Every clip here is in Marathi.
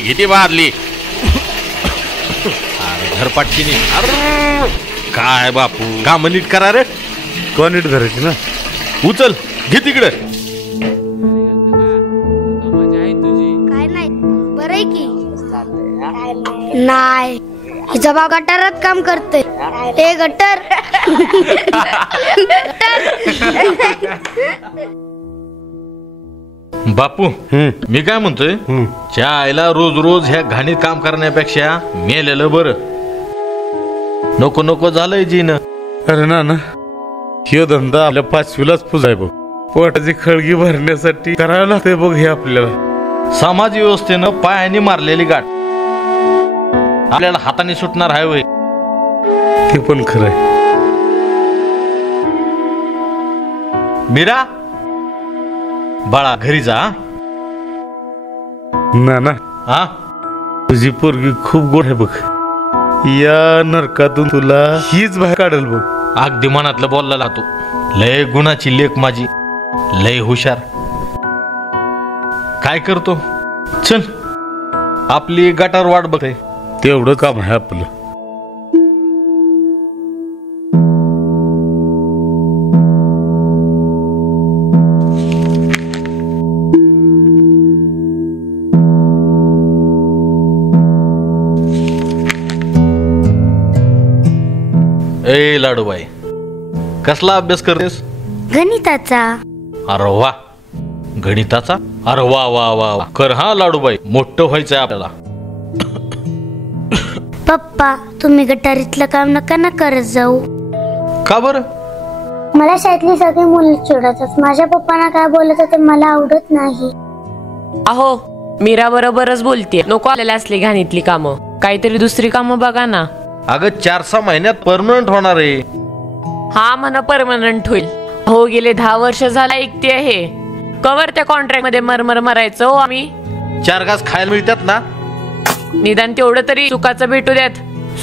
घेते बादली. घरपाटकीने. अरे काय बापू, काम नीट करा रे. कोण नीट करायची ना. उचल, घे तिकडे. काय नाही, बरं आहे की. नाही, हिचा भाव गटारात काम करते. हे गटर. बापू मी काय म्हणतोय, च्या आईला रोज रोज ह्या घाणीत काम करण्यापेक्षा मेलेलं बरं. नको नको झालंय जीन. अरे ना ह्यो धंदा आपल्या 5वीलाच पुजाय बघ. पोटाची खळगी भरण्यासाठी करावं लागतंय बघ हे आपल्याला. समाज व्यवस्थेनं पायाने मारलेली गाठ आपल्याला हाताने सुटणार आहे वय. ते पण खरंय. मीरा बाळा घरी जा. ना हा तुझी पोरगी खूप गोड आहे बघ. या नरकातून तुला हीच बाहेर काढल बघ. अगदी मनातलं बोलला तू. लय गुणाची लेक माझी, लय हुशार. काय करतो, चल आपली गटार वाट बघते. तेवढं काम आहे आपलं. ए लाडूबाई, कसला अभ्यास करतेस? गणिताचा. अरे वा, गणिताचा. अरे वा वा वा वा. कर हा लाडूबाई, मोठं व्हायचंय आपल्याला. पप्पा तुम्ही गटारीतलं काम नका ना करत जाऊ. का बरं? मला शाळेतली सगळी मुलं चिडवतात. माझ्या पप्पांना काय बोलत ते मला आवडत नाही. अहो मीरा बरोबरच बोलते. नको आलेल्या असली घाणीतली कामं, काहीतरी दुसरी कामं बघा ना. अगं 4-6 महिन्यात परमनंट होणार आहे. हा म्हणा परमनंट होईल. हो गेले 10 वर्ष झाला ऐकते आहे. कवर त्या कॉन्ट्रॅक्ट मध्ये मरमर मरायचं हो आम्ही. 4 घास खायला मिळतात ना. निदान तेवढं तरी सुखाचं भेटू द्यात.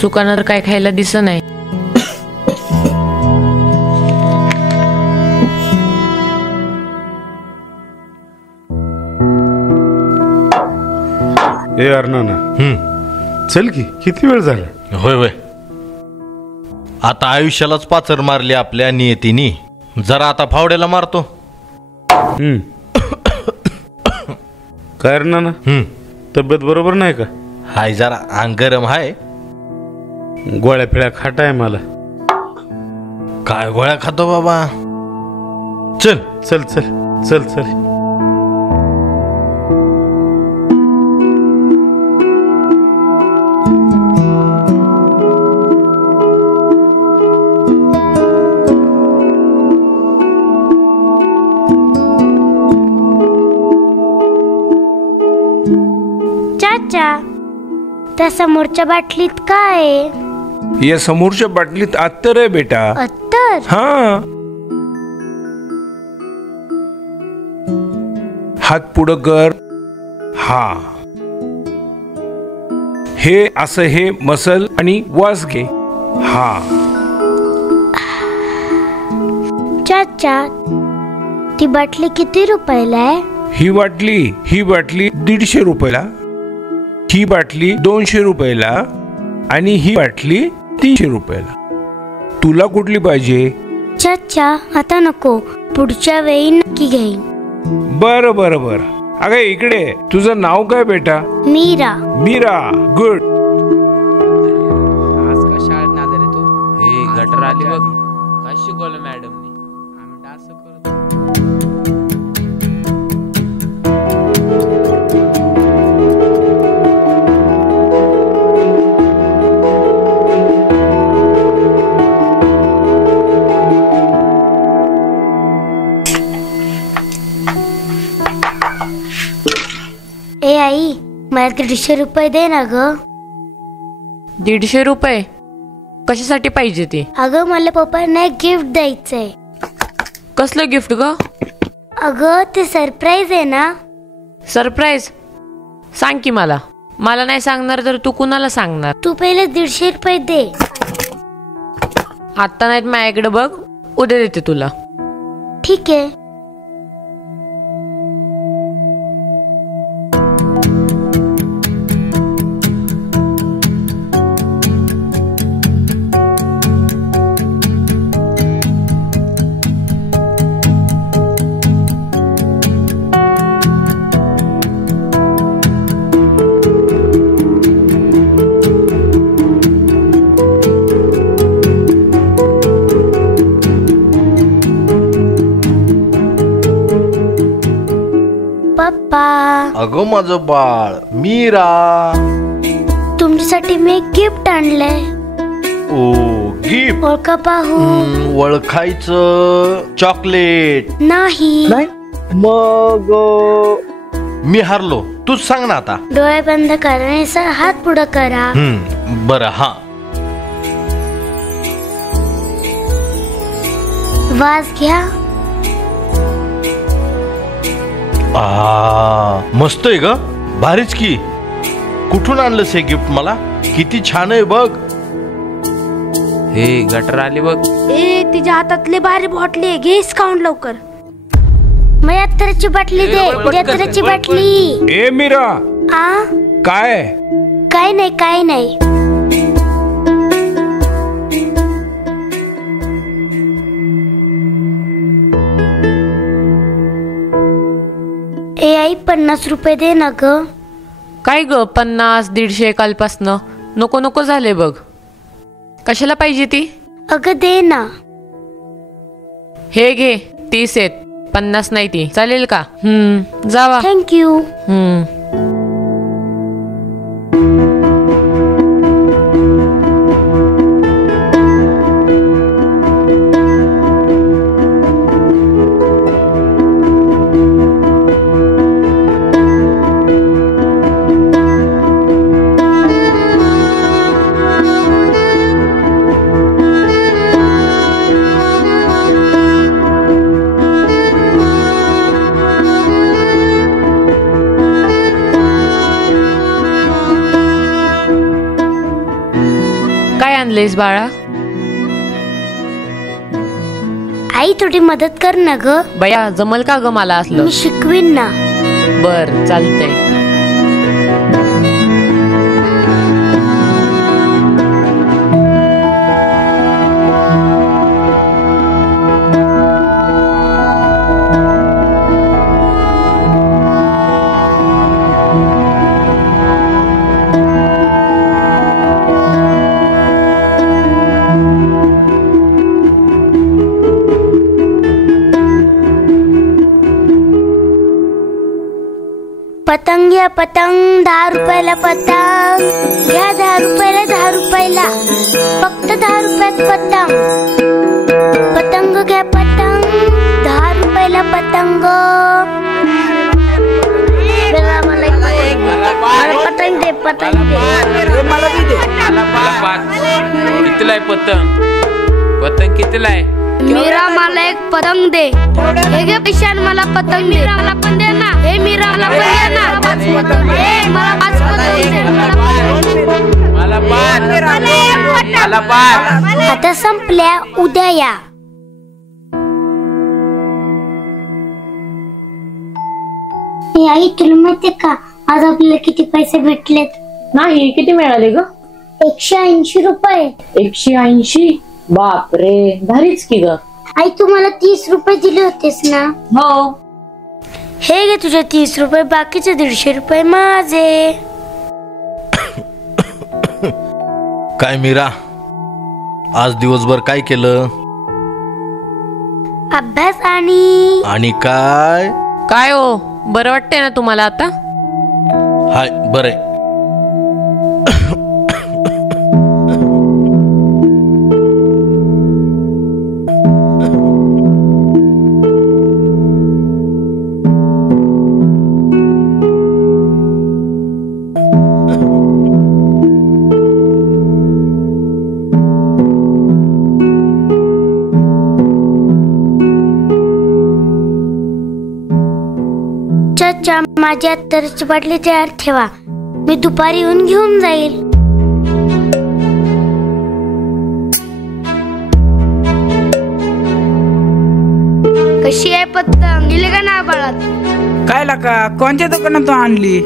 सुखानं तर काय खायला दिसत नाही. ए अरना चल की, किती वेळ झाला. होय होय, आता आयुष्यालाच पाचर मारली आपल्या नियतीनी. जरा आता फावड्याला मारतो. काय अरना तब्येत बरोबर नाही का? हाय जरा अंग गरम हाय. गोळ्या फिळ्या खाट आहे मला. काय गोळ्या खातो बाबा. चल चल चल चल चल. त्या समोरच्या बाटलीत काय आहे? या समोरच्या बाटलीत अत्तर आहे बेटा. अत्तर? हा. हात पुढं कर. हा, हे असं हे मसल आणि वास घे. हा. चाचा ती बाटली किती रुपयाला आहे? ही बाटली 150 रुपयाला, ही बाटली 200 रुपयाला आणि ही बाटली 300 रुपयाला. तुला कुठली पाहिजे? चाचा आता नको, पुढच्या वेळी नक्की घेईन. बर बर बर. अगं इकडे, तुझं नाव काय बेटा? मीरा. मीरा, गुड. आज का शाळेत ना रे तू? हे गटर आली बघ. काय शिकवलं मॅडमनी? आम्ही डान्स करत. ए आई, मला 150 रुपये दे ना ग. 150 रुपये कशासाठी पाहिजे ते? अगं मला पप्पांना एक गिफ्ट द्यायचंय. कसलं गिफ्ट ग? अगं ते सरप्राईज आहे ना. सरप्राईज? सांग की मला. मला नाही सांगणार तर तू कुणाला सांगणार? तू पहिले 150 रुपये दे. आता नाहीत माझ्याकडे, बघ उद्या देते तुला. ठीक आहे. पप्पा. अगं माझं बाळ मीरा. तुमच्यासाठी मी एक गिफ्ट आणलंय. ओ गिफ्ट. ओळखा पाहू. ओळखायचं. चॉकलेट नाही. मग मी हारलो. तूच सांग ना आता. डोळे बंद करा आणि हात पुढे करा. बरं हा. वास घ्या. मस्त आहे ग. भारीच की. कुठून आणलंस हे गिफ्ट मला? किती छान आहे बघ. हे गटर आली बघ. ए तिच्या हातातले भारी बॉटली आहे. घे काउंट लवकर. माझ्या अत्तराची बाटली दे. अत्तराची बाटली. ए मीरा. आ काय? काय नाही काय नाही. ए आई 50 रुपये दे ना ग. काय ग 50 150 कालपासनं नको नको झाले बघ. कशाला पाहिजे ती? अगं दे ना. हे घे 30 आहेत. 50 नाही ती. चालेल का? जावा. थँक्यू. काय आणलेस बाळा? आई थोडी मदत कर ना ग. बया जमल का ग मला असलं? मी शिकवीन ना. बर चालतंय. पतंग घ्या पतंग. 10 रुपयाला पतंग घ्या. 10 रुपयाला 10 रुपयाला. फक्त 10 रुपयात पतंग. पतंग घ्या पतंग. 10 रुपयाला पतंग. पतंग दे पतंग दे. मला पाच. कितीला आहे पतंग? पतंग कितीला आहे? मीरा मला एक पतंग दे. हे घे पैशान मला पतंग दे. मला पण दे ना. हे मीरा मला पण दे ना. 5 पतंग. मला 5 पतंग दे. मला पाच. आता संपल्या. उद्या या. आई तुला माहितीये का आज आपल्याला किती पैसे भेटलेत? नाही. किती मिळाले ग? 180 रुपये. 180. बापरे, भारीच की ग. आई तू मला 30 रुपये दिले होतेस ना? हो. हे घे तुझे 30 रुपये. बाकीचे 150 रुपये माझे. काय मीरा, आज दिवसभर काय केलं? अभ्यास आणि काय? काय हो, बरं वाटतंय ना तुम्हाला आता? हाय बरं. चाचा माझ्या अत्तरची बाटली तयार ठेवा. मी दुपारी येऊन घेऊन जाईल. कशी आहे पतंग? गेली का नाही बाळात? काय लाका कोणत्या दुकानातून आणली?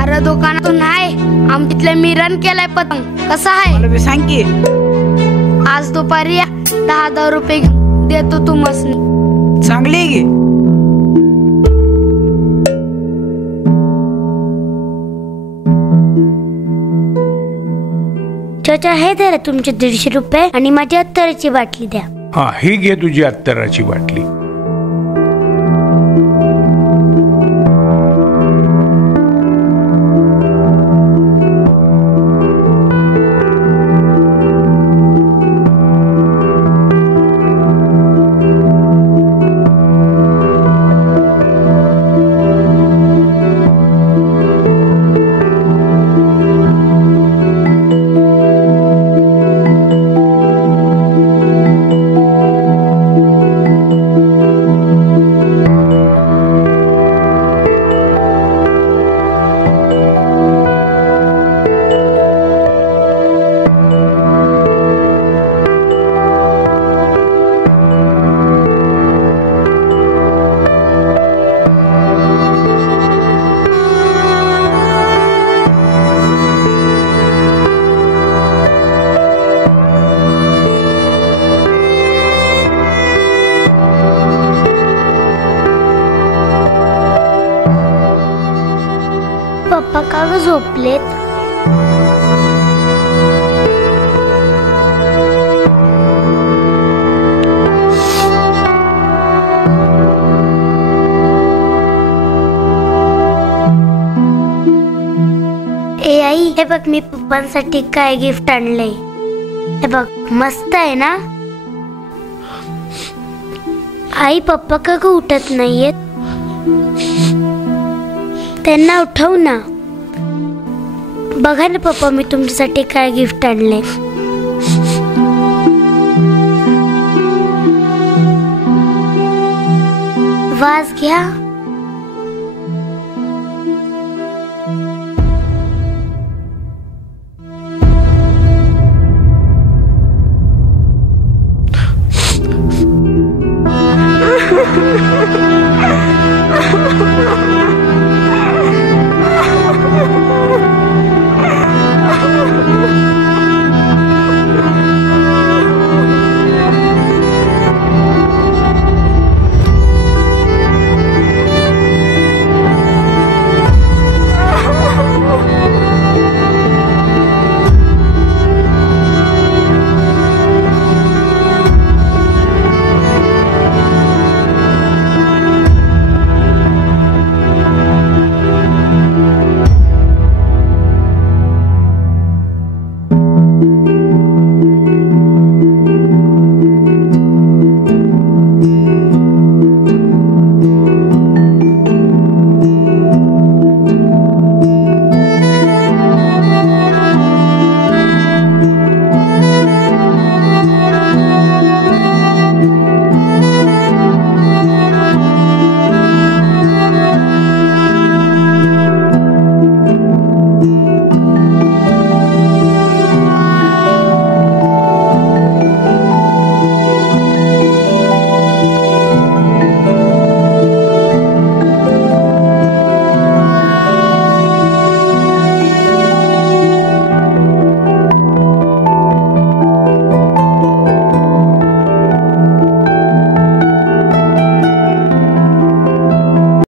अरे दुकानातून नाही, आमटीतल्या मीरान केलाय पतंग. कसा आहे? मला बी सांग की. आज दुपारी 10 रुपये देतो तू मसनी. चांगली आहे की. चाचा हे धरा तुमचे 150 रुपये आणि माझी अत्तराची बाटली द्या. हा, ही घे तुझी अत्तराची बाटली. झोपलेत. ए आई, हे बघ मी पप्पांसाठी काय गिफ्ट आणलंय. हे बघ मस्त आहे ना. आई, पप्पा का ग उठत नाहीयेत? त्यांना उठव ना. बघा ना पप्पा, मी तुमच्यासाठी काय गिफ्ट आणले. वाज घ्या.